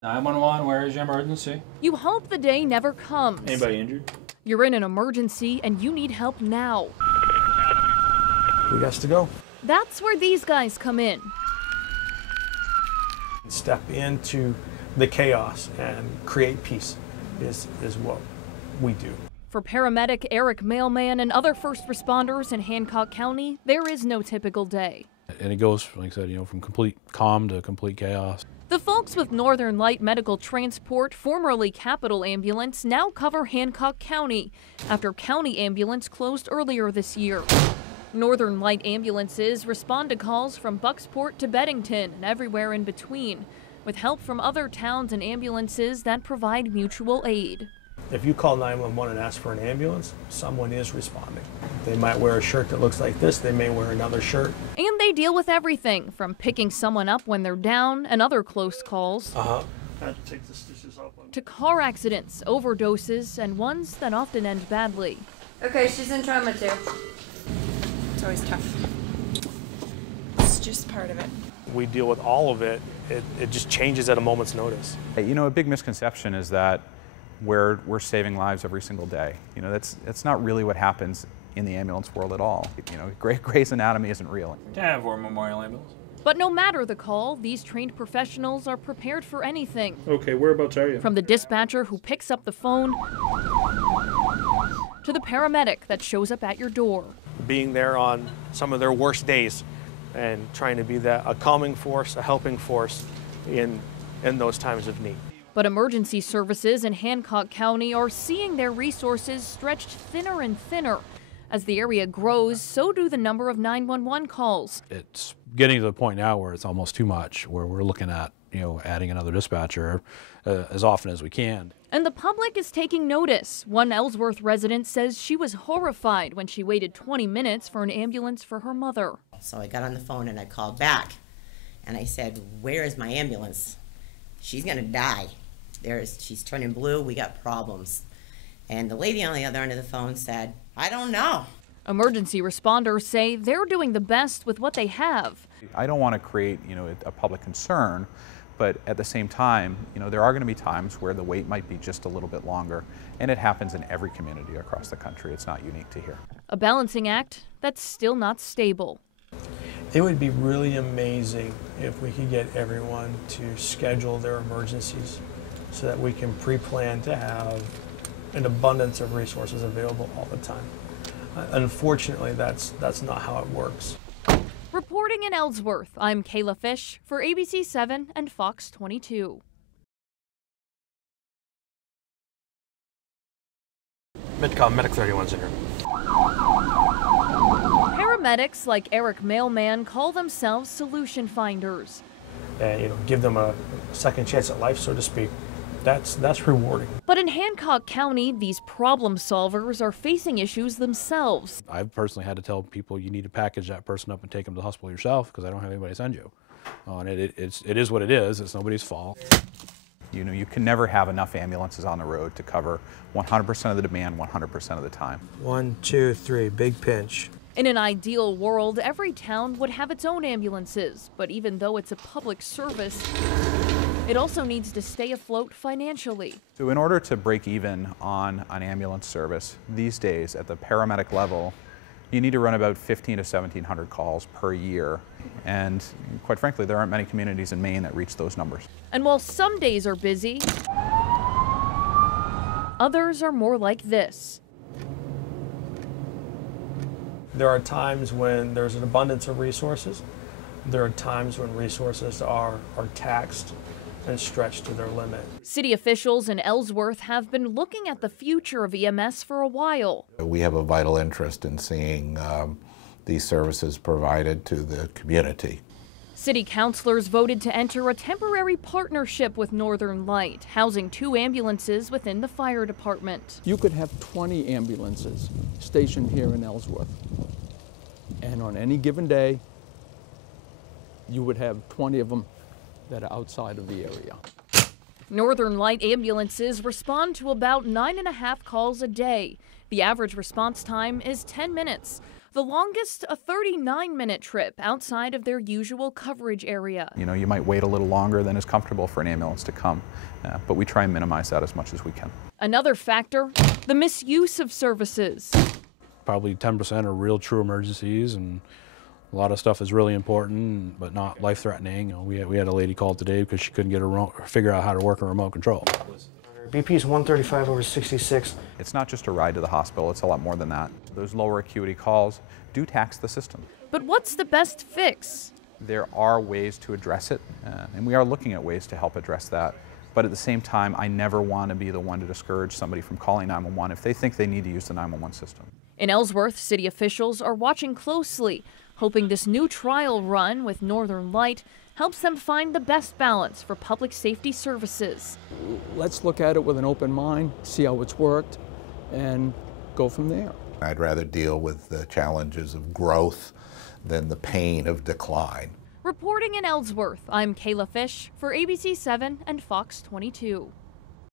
911, where is your emergency? You hope the day never comes. Anybody injured? You're in an emergency and you need help now. We got to go. That's where these guys come in. Step into the chaos and create peace is what we do. For paramedic Eric MAILMAN and other first responders in Hancock County, there is no typical day. And it goes, like I said, from complete calm to complete chaos. The folks with Northern Light Medical Transport, formerly Capital Ambulance, now cover Hancock County after County Ambulance closed earlier this year. Northern Light ambulances respond to calls from Bucksport to Beddington and everywhere in between, with help from other towns and ambulances that provide mutual aid. If you call 911 and ask for an ambulance, someone is responding. They might wear a shirt that looks like this, they may wear another shirt. And they deal with everything from picking someone up when they're down and other close calls, to car accidents, overdoses, and ones that often end badly. Okay, she's in trauma too. It's always tough. It's just part of it. We deal with all of it. It just changes at a moment's notice. A big misconception is that we're saving lives every single day. That's not really what happens in the ambulance world at all. Grey's Anatomy isn't real. Can I have War Memorial Ambulance? But no matter the call, these trained professionals are prepared for anything. Okay, whereabouts are you? From the dispatcher who picks up the phone to the paramedic that shows up at your door. Being there on some of their worst days and trying to be a calming force, a helping force in those times of need. But emergency services in Hancock County are seeing their resources stretched thinner and thinner. As the area grows, so do the number of 911 calls. It's getting to the point now where it's almost too much, where we're looking at, adding another dispatcher as often as we can. And the public is taking notice. One Ellsworth resident says she was horrified when she waited 20 minutes for an ambulance for her mother. So I got on the phone and I called back and I said, "Where is my ambulance? She's gonna die. She's turning blue, we got problems." And the lady on the other end of the phone said, "I don't know." Emergency responders say they're doing the best with what they have. I don't want to create, a public concern, but at the same time, there are going to be times where the wait might be just a little bit longer, and it happens in every community across the country. It's not unique to here. A balancing act that's still not stable. It would be really amazing if we could get everyone to schedule their emergencies so that we can pre-plan to have an abundance of resources available all the time. Unfortunately, that's not how it works. Reporting in Ellsworth, I'm Kayla Fish for ABC 7 and Fox 22. Midcom Medic 31's in here. Paramedics like Eric MAILMAN call themselves solution finders. And give them a second chance at life, so to speak. That's rewarding. But in Hancock County, these problem solvers are facing issues themselves. I've personally had to tell people you need to package that person up and take them to the hospital yourself because I don't have anybody to send you. And it is what it is. It's nobody's fault. You can never have enough ambulances on the road to cover 100% of the demand 100% of the time. 1, 2, 3, big pinch. In an ideal world, every town would have its own ambulances, but even though it's a public service, it also needs to stay afloat financially. So in order to break even on an ambulance service these days at the paramedic level, you need to run about 1,500 to 1,700 calls per year. And quite frankly, there aren't many communities in Maine that reach those numbers. And while some days are busy, others are more like this. There are times when there's an abundance of resources. There are times when resources are taxed and stretched to their limit. City officials in Ellsworth have been looking at the future of EMS for a while. We have a vital interest in seeing these services provided to the community. City councilors voted to enter a temporary partnership with Northern Light, housing 2 ambulances within the fire department. You could have 20 ambulances stationed here in Ellsworth. And on any given day, you would have 20 of them that are outside of the area. Northern Light ambulances respond to about 9.5 calls a day. The average response time is 10 minutes. The longest, a 39-minute trip outside of their usual coverage area. You know, you might wait a little longer than is comfortable for an ambulance to come, but we try and minimize that as much as we can. Another factor, the misuse of services. Probably 10% are real true emergencies, and a lot of stuff is really important but not life-threatening. You know, we had a lady call today because she couldn't figure out how to work a remote control. BP is 135/66. It's not just a ride to the hospital, it's a lot more than that. Those lower acuity calls do tax the system. But what's the best fix? There are ways to address it, and we are looking at ways to help address that. But at the same time, I never want to be the one to discourage somebody from calling 911 if they think they need to use the 911 system. In Ellsworth, city officials are watching closely, hoping this new trial run with Northern Light helps them find the best balance for public safety services. Let's look at it with an open mind, see how it's worked, and go from there. I'd rather deal with the challenges of growth than the pain of decline. Reporting in Ellsworth, I'm Kayla Fish for ABC 7 and Fox 22.